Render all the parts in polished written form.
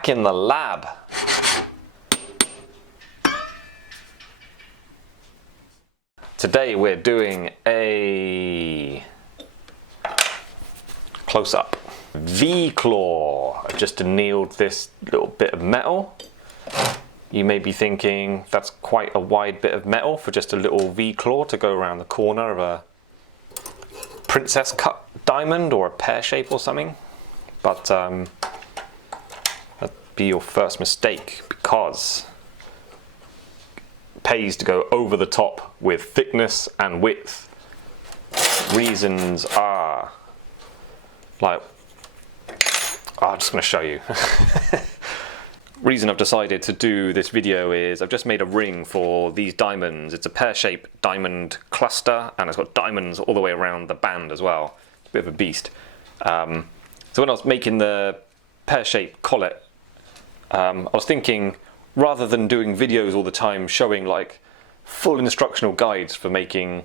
back in the lab. Today we're doing a close-up V-claw. I've just annealed this little bit of metal. You may be thinking that's quite a wide bit of metal for just a little V-claw to go around the corner of a princess cut diamond or a pear shape or something. But that'd be your first mistake, because it pays to go over the top with thickness and width. Reasons are, like, I'm just going to show you. Reason I've decided to do this video is I've just made a ring for these diamonds. It's a pear-shaped diamond cluster, and it's got diamonds all the way around the band as well. It's a bit of a beast. So when I was making the pear-shaped collet, I was thinking, rather than doing videos all the time showing like full instructional guides for making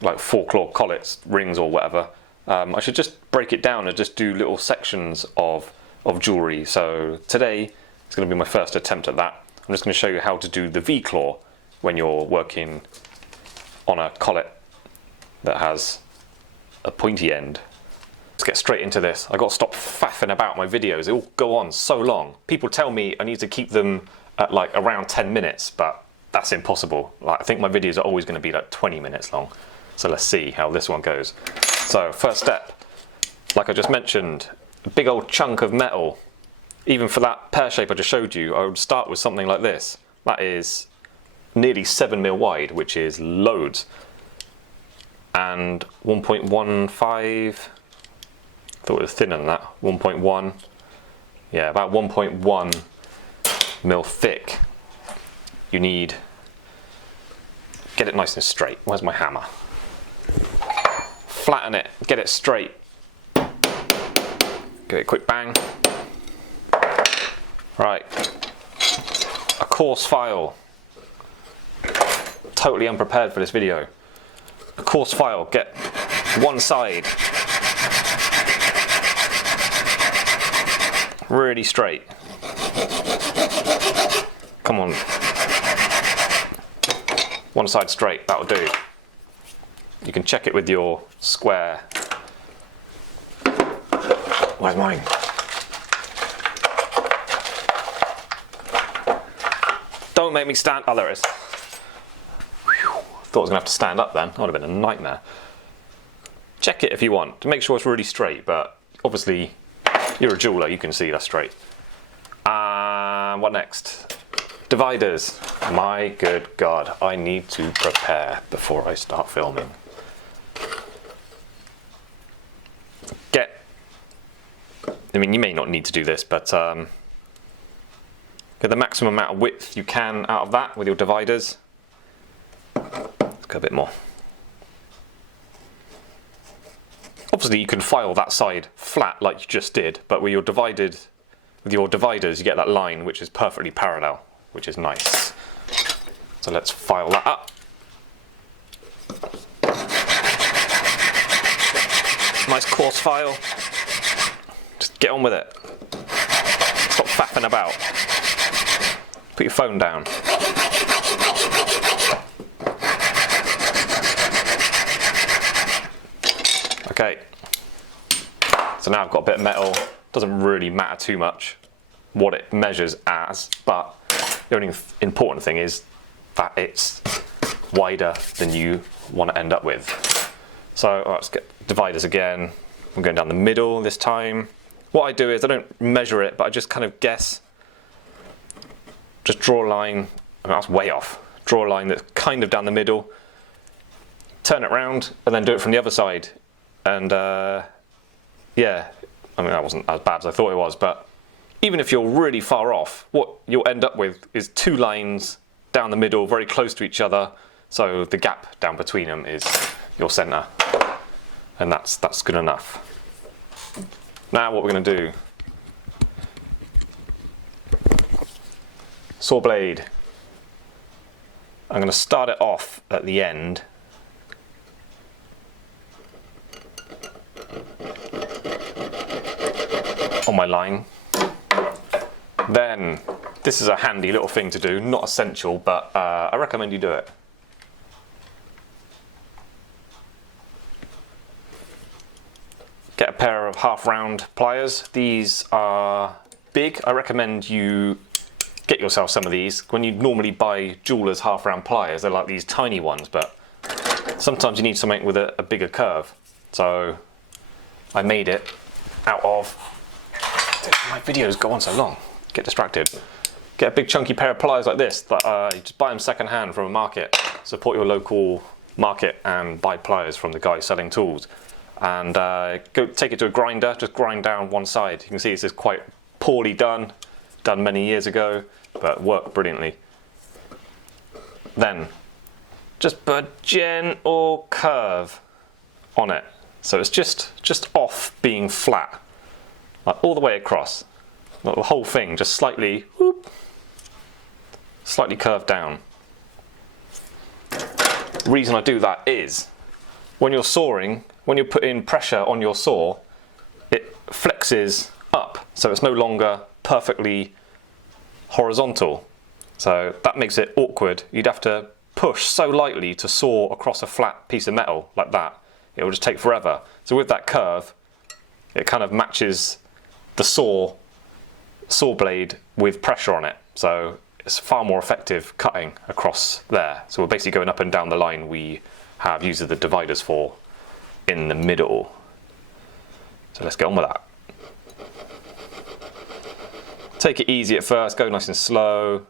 like 4-claw collets, rings or whatever, I should just break it down and just do little sections of jewellery. So today it's going to be my first attempt at that. I'm just going to show you how to do the V-claw when you're working on a collet that has a pointy end. Let's get straight into this. I've got to stop faffing about my videos. They all go on so long. People tell me I need to keep them at like around 10 minutes, but that's impossible. Like, I think my videos are always going to be like 20 minutes long. So let's see how this one goes. So first step, like I just mentioned, a big old chunk of metal. Even for that pear shape I just showed you, I would start with something like this. That is nearly 7mm wide, which is loads. And 1.15, I thought it was thinner than that, 1.1. Yeah, about 1.1 mil thick. You need, get it nice and straight. Where's my hammer? Flatten it, get it straight. Give it a quick bang. Right, a coarse file. Totally unprepared for this video. A coarse file, get one side really straight. Come on. One side straight, that'll do. You can check it with your square. Where's mine? Don't make me stand. Oh, there it is. Whew. Thought I was going to have to stand up then. That would have been a nightmare. Check it if you want to make sure it's really straight, but obviously you're a jeweller, you can see that's straight. What next? Dividers. My good God, I need to prepare before I start filming. I mean, you may not need to do this, but get the maximum amount of width you can out of that with your dividers. Let's go a bit more. Obviously you can file that side flat like you just did, but with your dividers you get that line which is perfectly parallel, which is nice. So let's file that up. Nice coarse file. Just get on with it. Stop faffing about. Put your phone down. Okay. So now I've got a bit of metal. Doesn't really matter too much what it measures as, but the only important thing is that it's wider than you want to end up with. So let's get dividers again. I'm going down the middle this time. What I do is I don't measure it, but I just kind of guess. Just draw a line. I mean, that's way off. Draw a line that's kind of down the middle. Turn it around and then do it from the other side. And yeah, I mean, that wasn't as bad as I thought it was, but even if you're really far off, what you'll end up with is two lines down the middle, very close to each other, so the gap down between them is your centre, and that's good enough. Now what we're going to do, saw blade. I'm going to start it off at the end. On my line, Then, this is a handy little thing to do, not essential, but I recommend you do it. Get a pair of half-round pliers. These are big. I recommend you get yourself some of these. When you normally buy jewellers half-round pliers, they're like these tiny ones, but sometimes you need something with a bigger curve. So I made it out of, my videos go on so long, get distracted. Get a big chunky pair of pliers like this, that you just buy them second hand from a market. Support your local market and buy pliers from the guy selling tools. And go take it to a grinder, just grind down one side. You can see this is quite poorly done many years ago, but worked brilliantly. Then, just put a gentle curve on it. So it's just off being flat, like all the way across. The whole thing just slightly, whoop, slightly curved down. The reason I do that is, when you're sawing, when you're putting pressure on your saw, it flexes up, so it's no longer perfectly horizontal. So that makes it awkward. You'd have to push so lightly to saw across a flat piece of metal like that. It will just take forever. So with that curve, it kind of matches the saw blade with pressure on it. So it's far more effective cutting across there. So we're basically going up and down the line we have used the dividers for in the middle. So let's get on with that. Take it easy at first, go nice and slow.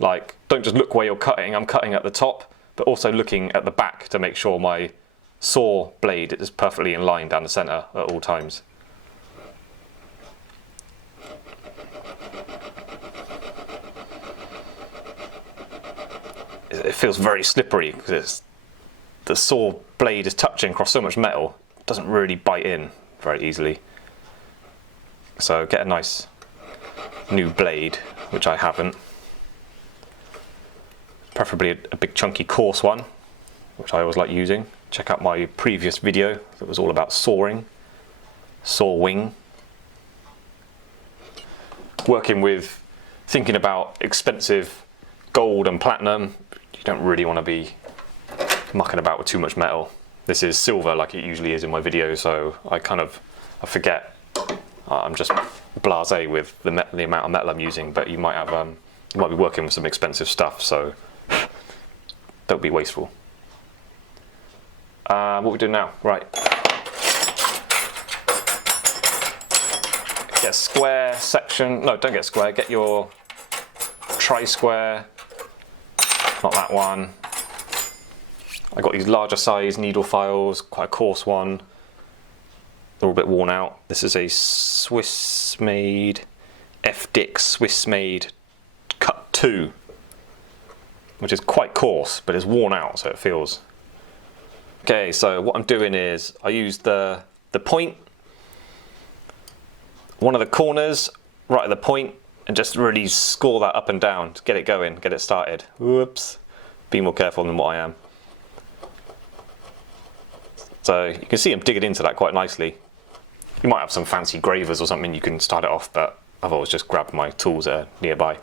Like, don't just look where you're cutting. I'm cutting at the top, but also looking at the back to make sure my saw blade is perfectly in line down the center at all times. It feels very slippery because the saw blade is touching across so much metal, it doesn't really bite in very easily. So get a nice new blade, which I haven't. Preferably a big chunky coarse one, which I always like using. Check out my previous video that was all about sawing, sawing. Working with, thinking about expensive gold and platinum, you don't really want to be mucking about with too much metal. This is silver like it usually is in my videos, so I forget. I'm just blasé with the amount of metal I'm using, but you might be working with some expensive stuff, so don't be wasteful. What we do now? Right. Get a square section. No, don't get square. Get your tri-square. Not that one. I got these larger size needle files, quite a coarse one. They're all a bit worn out. This is a Swiss-made, FDix Swiss-made cut 2, which is quite coarse, but it's worn out, so it feels. Okay, so what I'm doing is I use the point, one of the corners, right at the point, and just really score that up and down to get it going, get it started. Whoops, be more careful than what I am. So you can see I'm digging into that quite nicely. You might have some fancy gravers or something you can start it off, but I've always just grabbed my tools nearby.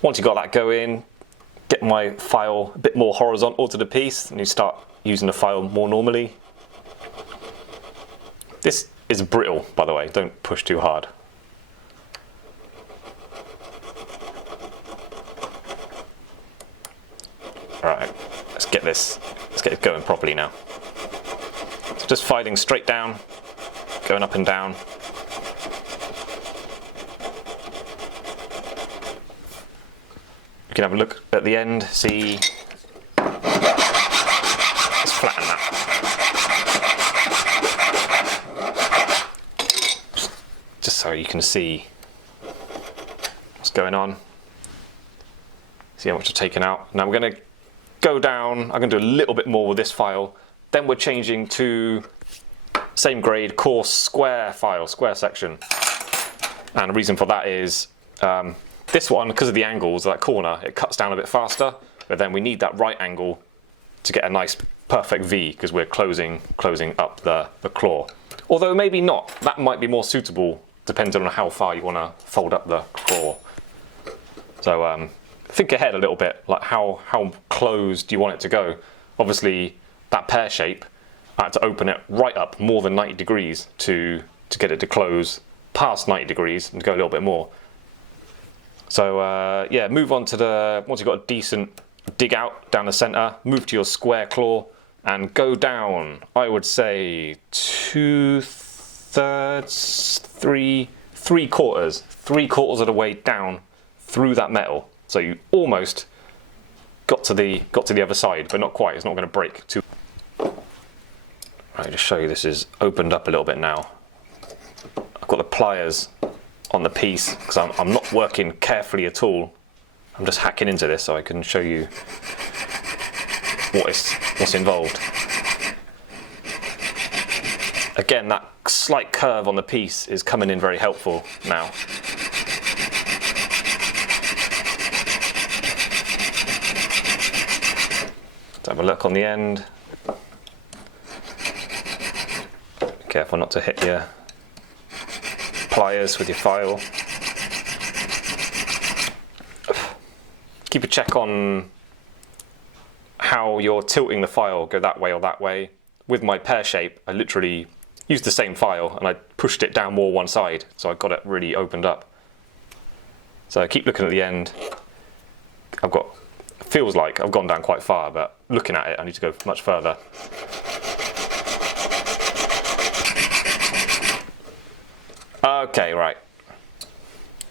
Once you've got that going, get my file a bit more horizontal to the piece, and you start using the file more normally. This is brittle, by the way, don't push too hard. Alright, let's get it going properly now. So just filing straight down, going up and down. You can have a look at the end, see. Let's flatten that. Just so you can see what's going on. See how much I've taken out. Now we're going to go down, I'm going to do a little bit more with this file. Then we're changing to same grade, coarse square file, square section. And the reason for that is this one, because of the angles, that corner, it cuts down a bit faster, but then we need that right angle to get a nice perfect V, because we're closing up the claw. Although maybe not, that might be more suitable depending on how far you want to fold up the claw. So think ahead a little bit, like how close do you want it to go? Obviously, that pear shape, I had to open it right up more than 90 degrees to get it to close past 90 degrees and go a little bit more. So yeah, move on to the, once you've got a decent dig out down the center, move to your square claw and go down, I would say 2/3, three-quarters of the way down through that metal. So you almost got to the other side, but not quite. It's not going to break too. Right, just show you this is opened up a little bit now. I've got the pliers on the piece because I'm not working carefully at all. I'm just hacking into this so I can show you what's involved. Again, that slight curve on the piece is coming in very helpful now. Let's have a look on the end. Be careful not to hit your pliers with your file. Keep a check on how you're tilting the file, go that way or that way. With my pear shape, I literally used the same file and I pushed it down more one side, so I got it really opened up. So keep looking at the end. Feels like I've gone down quite far, but looking at it, I need to go much further. Okay, right.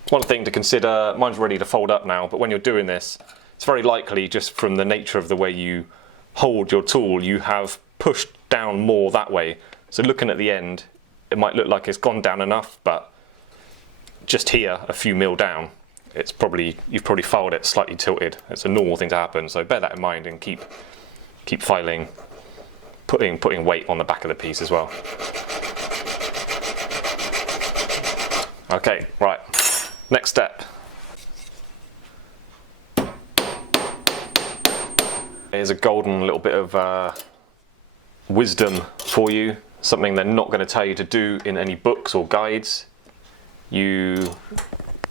One thing to consider, mine's ready to fold up now, but when you're doing this, it's very likely, just from the nature of the way you hold your tool, you have pushed down more that way. So looking at the end, it might look like it's gone down enough, but just here, a few mil down, you've probably filed it slightly tilted. It's a normal thing to happen, so bear that in mind and keep filing, putting weight on the back of the piece as well. Okay, right. Next step. Here's a golden little bit of wisdom for you. Something they're not going to tell you to do in any books or guides. You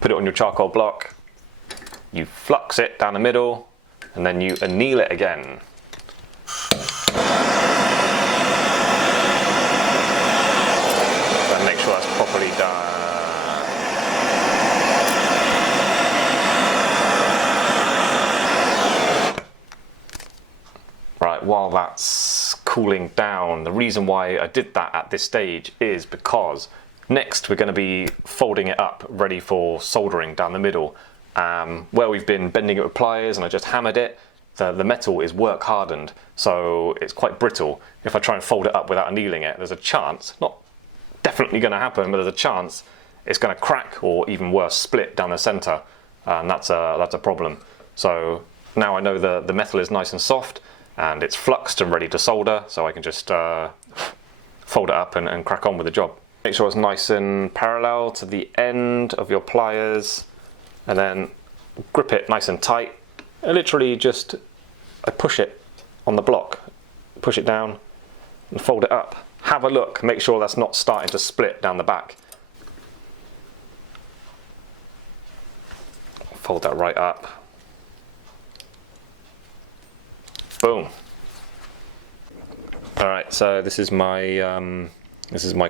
put it on your charcoal block, you flux it down the middle, and then you anneal it again. And make sure that's properly done. Right, while that's cooling down, the reason why I did that at this stage is because next we're going to be folding it up, ready for soldering down the middle. Where we've been bending it with pliers and I just hammered it, the metal is work hardened, so it's quite brittle. If I try and fold it up without annealing it, there's a chance, not definitely going to happen, but there's a chance it's going to crack or even worse, split down the center, and that's a problem. So now I know the metal is nice and soft and it's fluxed and ready to solder, so I can just fold it up and crack on with the job. Make sure it's nice and parallel to the end of your pliers, and then grip it nice and tight. I literally just push it on the block, push it down and fold it up. Have a look, make sure that's not starting to split down the back. Fold that right up. Boom. All right, so this is my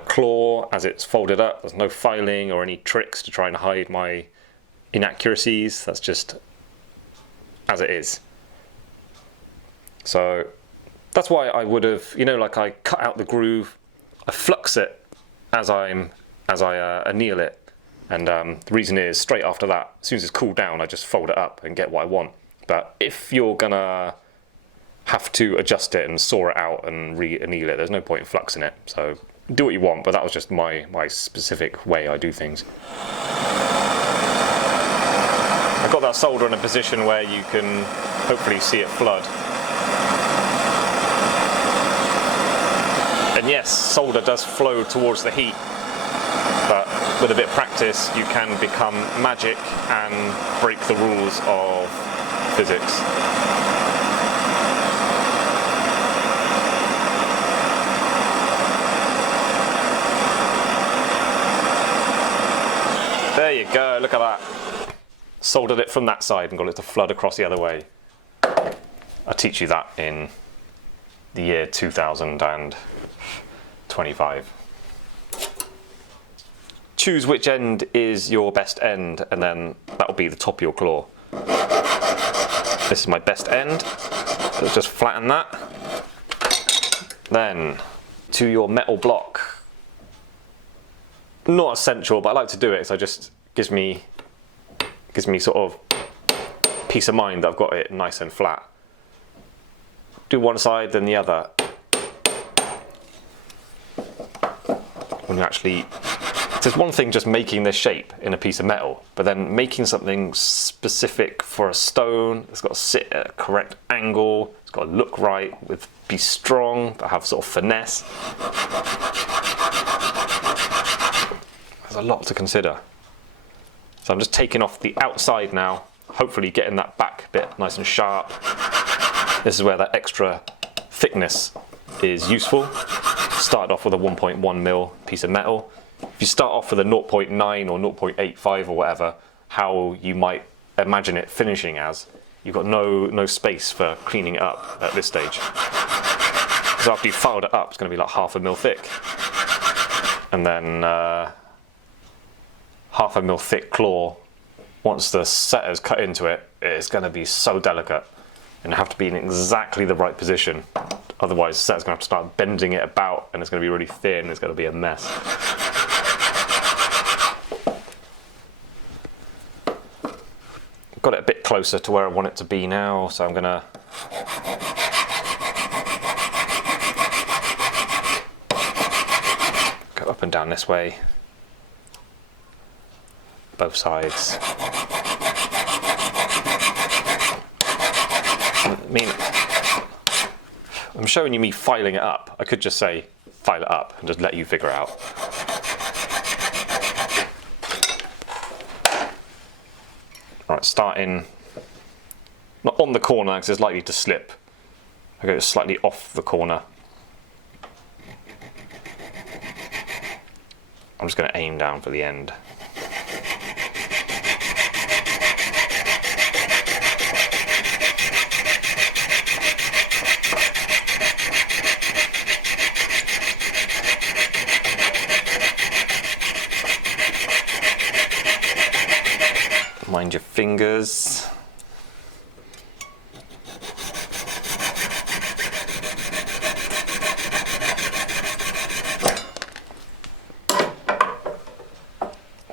claw as it's folded up. There's no filing or any tricks to try and hide my inaccuracies. That's just as it is. So that's why I would have, like I cut out the groove, I flux it as I anneal it, and the reason is straight after that, as soon as it's cooled down, I just fold it up and get what I want. But if you're gonna have to adjust it and saw it out and re-anneal it, there's no point in fluxing it. So do what you want, but that was just my specific way I do things. I've got that solder in a position where you can hopefully see it flood. And yes, solder does flow towards the heat, but with a bit of practice you can become magic and break the rules of physics. go, look at that. Soldered it from that side and got it to flood across the other way. I'll teach you that in the year 2025. Choose which end is your best end, and then that'll be the top of your claw. This is my best end, so just flatten that. Then to your metal block. Not essential, but I like to do it, so it just gives me sort of peace of mind that I've got it nice and flat. Do one side, then the other. When you actually, there's one thing just making this shape in a piece of metal, but then making something specific for a stone, it's got to sit at a correct angle, it's got to look right, be strong, but have sort of finesse. There's a lot to consider. So I'm just taking off the outside now, hopefully getting that back bit nice and sharp. This is where that extra thickness is useful. Started off with a 1.1mm piece of metal. If you start off with a 0.9 or 0.85 or whatever, how you might imagine it finishing as, you've got no space for cleaning it up at this stage. So after you've filed it up, it's going to be like 1/2 mil thick. And then 1/2 mil thick claw, once the setter's cut into it, it's going to be so delicate. And have to be in exactly the right position. Otherwise, the setter's going to have to start bending it about, and it's going to be really thin, it's going to be a mess. Got it a bit closer to where I want it to be now, so I'm going to go up and down this way, both sides. I mean, I'm showing you me filing it up. I could just say file it up and just let you figure it out. Alright, starting not on the corner because it's likely to slip. I go slightly off the corner. I'm just going to aim down for the end. Mind your fingers.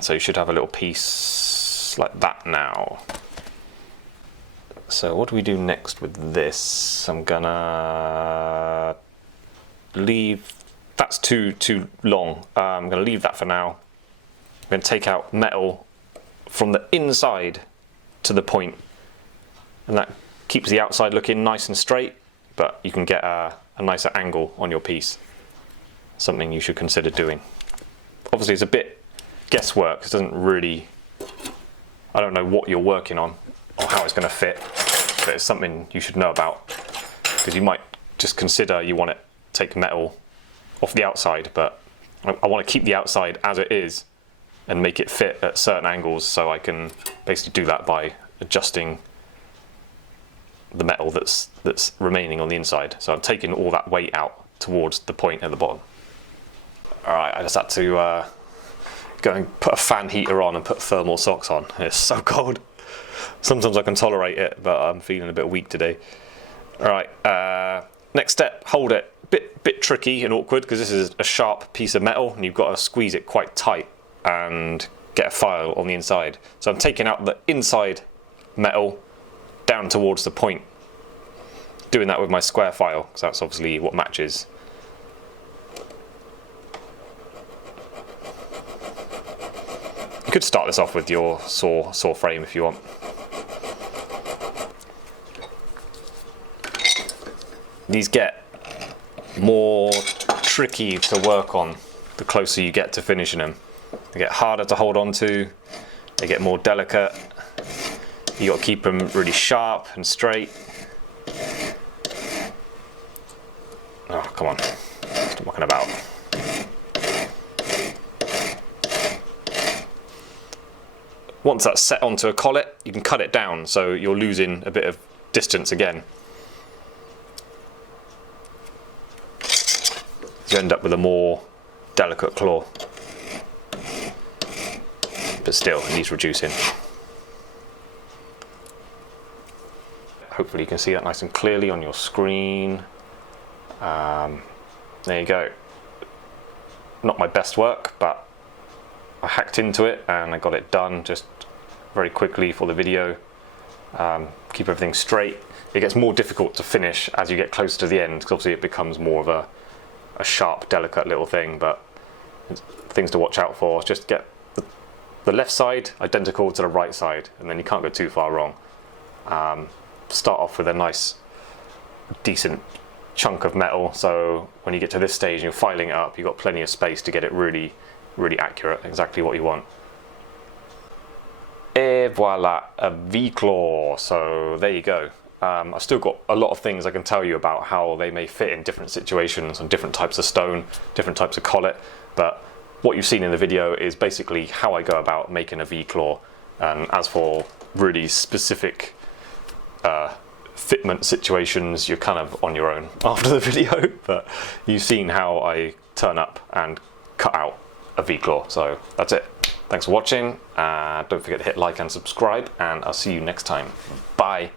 So you should have a little piece like that now. So what do we do next with this? I'm gonna leave, that's too long. I'm gonna leave that for now. I'm gonna take out metal from the inside to the point, and that keeps the outside looking nice and straight, but you can get a nicer angle on your piece. Something you should consider doing. Obviously it's a bit guesswork, it doesn't really, I don't know what you're working on or how it's going to fit, but it's something you should know about, because you might just consider you want to take metal off the outside, but I want to keep the outside as it is and make it fit at certain angles, so I can basically do that by adjusting the metal that's remaining on the inside. So I'm taking all that weight out towards the point at the bottom. Alright, I just had to go and put a fan heater on and put thermal socks on. It's so cold. Sometimes I can tolerate it, but I'm feeling a bit weak today. Alright, next step, hold it. Bit tricky and awkward because this is a sharp piece of metal and you've got to squeeze it quite tight and get a file on the inside. So I'm taking out the inside metal down towards the point. Doing that with my square file, because that's obviously what matches. You could start this off with your saw frame if you want. These get more tricky to work on the closer you get to finishing them. They get harder to hold on to, they get more delicate. You got to keep them really sharp and straight. Oh, come on, stop mucking about. Once that's set onto a collet, you can cut it down so you're losing a bit of distance again. You end up with a more delicate claw. But still, it needs reducing. Hopefully you can see that nice and clearly on your screen. There you go. Not my best work, but I hacked into it and I got it done just very quickly for the video. Keep everything straight. It gets more difficult to finish as you get closer to the end, because obviously it becomes more of a sharp, delicate little thing, but things to watch out for. Just get the left side identical to the right side, and then you can't go too far wrong. Start off with a nice, decent chunk of metal, so when you get to this stage and you're filing it up, you've got plenty of space to get it really, really accurate, exactly what you want. Et voila, a V-claw. So there you go. I've still got a lot of things I can tell you about how they may fit in different situations on different types of stone, different types of collet, but what you've seen in the video is basically how I go about making a V-claw. And as for really specific fitment situations, you're kind of on your own after the video, but you've seen how I turn up and cut out a V-claw. So that's it. Thanks for watching. Don't forget to hit like and subscribe, and I'll see you next time. Bye.